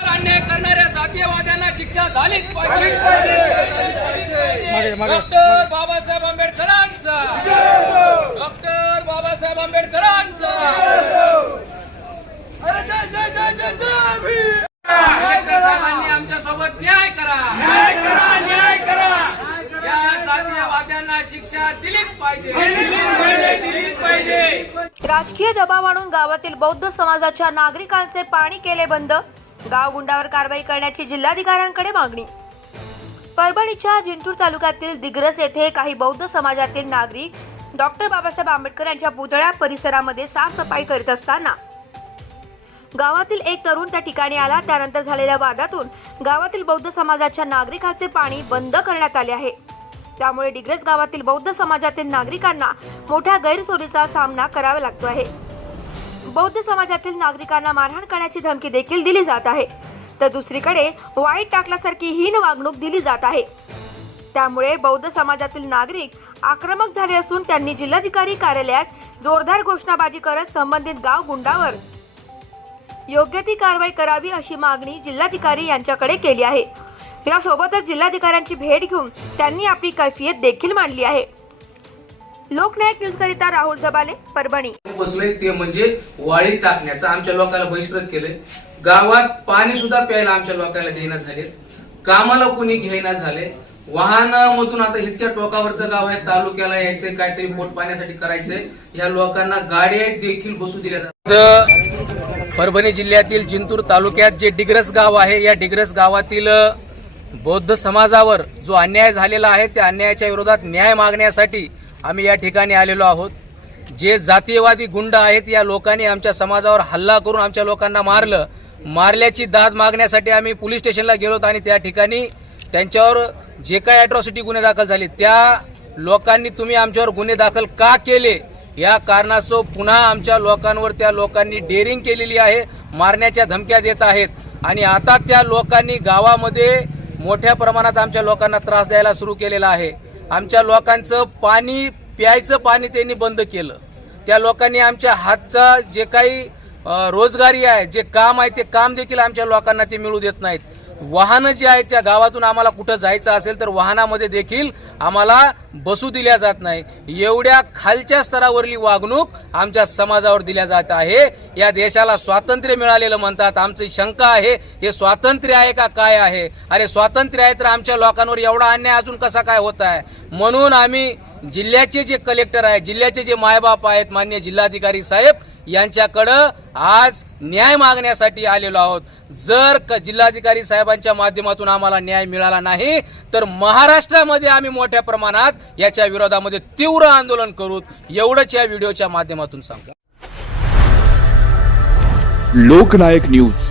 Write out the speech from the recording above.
अन्याय करणाऱ्या जातीयवाद्यांना शिक्षा झालीच पाहिजे. डॉक्टर बाबासाहेब आंबेडकरांचा. डॉक्टर बाबासाहेब आंबेडकरांचा. आंबेडकर साहेबांनी आमच्यासोबत न्याय करा. न्याय करा न्याय करा. या जातीयवाद्यांना शिक्षा दिलीच पाहिजे. राजकीय दबाव आणून गावातील बौद्ध समाजाच्या नागरिकांचे पाणी केले बंद गाव गुंडावर कारवाई करण्याची जिल्हाधिकाऱ्यांकडे मागणी. परभणीच्या जिंतूर तालुक्यातील दिग्रस येथे काही बौद्ध समाजातील नागरिक डॉक्टर बाबासाहेब आंबेडकर यांच्या पुतळ्या परिसरामध्ये साफसफाई करीत असताना गावातील एक तरुण त्या ठिकाणी आला. त्यानंतर झालेल्या वादातून गावातील बौद्ध समाजाच्या नागरिकाचे पाणी बंद करण्यात आले आहे. त्यामुळे डिग्रस गावातील बौद्ध समाजातील नागरिकांना मोठ्या गैरसोयीचा सामना करावा लागतो आहे. बौद्ध समाजातील नागरिकांना मारहाण करण्याची धमकी देखील दिली जात आहे. तर दुसरीकडे वाईट टाकल्यासारखी हीन वागणूक दिली जात आहे. त्यामुळे बौद्ध समाजातील नागरिक आक्रमक झाले असून त्यांनी जिल्हाधिकारी कार्यालयात जोरदार घोषणाबाजी करत संबंधित गाव गुंडावर योग्य ती कारवाई करावी अशी मागणी जिल्हाधिकारी यांच्याकडे केली आहे. यासोबतच जिल्हाधिकाऱ्यांची भेट घेऊन त्यांनी आपली कैफियत देखील मांडली आहे. लोकनायक न्यूज करिता राहुल धबाले परभणी. बसलंय ते म्हणजे वाळी टाकण्याचं. आमच्या लोकांना बहिष्कृत केलंय. गावात पाणी सुद्धा प्यायला आमच्या लोकांना देण्यात झाले. कामाला कुणी घेईना झाले. वाहनामधून आता इतक्या टोकावरचं गाव आहे तालुक्याला यायचंय काहीतरी पोट पाण्यासाठी करायचंय. ह्या लोकांना गाड्या देखील बसू दिल्या जातात परभणी जिल्ह्यातील जिंतूर तालुक्यात जे डिग्रस गाव आहे या डिग्रस गावातील बौद्ध समाजावर जो अन्याय झालेला आहे त्या अन्यायाच्या विरोधात न्याय मागण्यासाठी आम्ही या ठिकाणी आलेलो आहोत. जे जातीयवादी गुंड आहेत या लोकांनी आमच्या समाजावर हल्ला करून आमच्या लोकांना मारलं. मारल्याची दाद मागण्यासाठी आम्ही पोलीस स्टेशनला गेलो आणि त्या ठिकाणी त्यांच्यावर जे काही अॅट्रॉसिटी गुन्हे दाखल झाले त्या लोकांनी तुम्ही आमच्यावर गुन्हे दाखल का केले? या कारणास्तव पुन्हा आमच्या लोकांवर त्या लोकांनी डेअरिंग केलेली आहे मारण्याच्या धमक्या देत आहेत. आणि आता त्या लोकांनी गावामध्ये मोठ्या प्रमाणात आमच्या लोकांना त्रास द्यायला सुरू केलेला आहे. आमच्या लोकांचं पाणी प्यायचं पाणी त्यांनी बंद केलं. त्या लोकांनी आमच्या हातचा जे काही रोजगारी आहे जे काम आहे ते काम देखील आमच्या लोकांना ते मिळू देत नाहीत. वाहनं जी आहेत त्या गावातून आम्हाला कुठं जायचं असेल तर वाहनामध्ये देखील आम्हाला बसू दिल्या जात नाही. एवढ्या खालच्या स्तरावरली वागणूक आमच्या समाजावर दिल्या जात आहे. या देशाला स्वातंत्र्य मिळालेलं म्हणतात. आमची शंका आहे हे स्वातंत्र्य आहे का काय आहे? अरे स्वातंत्र्य आहे तर आमच्या लोकांवर एवढा अन्याय अजून कसा काय होत आहे? म्हणून आम्ही जिल्ह्याचे जे कलेक्टर आहेत जिल्ह्याचे जे मायबाप आहेत मान्य जिल्हाधिकारी साहेब यांच्याकडं आज न्याय मागण्यासाठी आलेलो आहोत. जर जिल्हाधिकारी साहेबांच्या माध्यमातून आम्हाला न्याय मिळाला नाही तर महाराष्ट्रामध्ये आम्ही मोठ्या प्रमाणात याच्या विरोधामध्ये तीव्र आंदोलन करू. एवढंच या व्हिडिओच्या माध्यमातून सांगतो. लोकनायक न्यूज.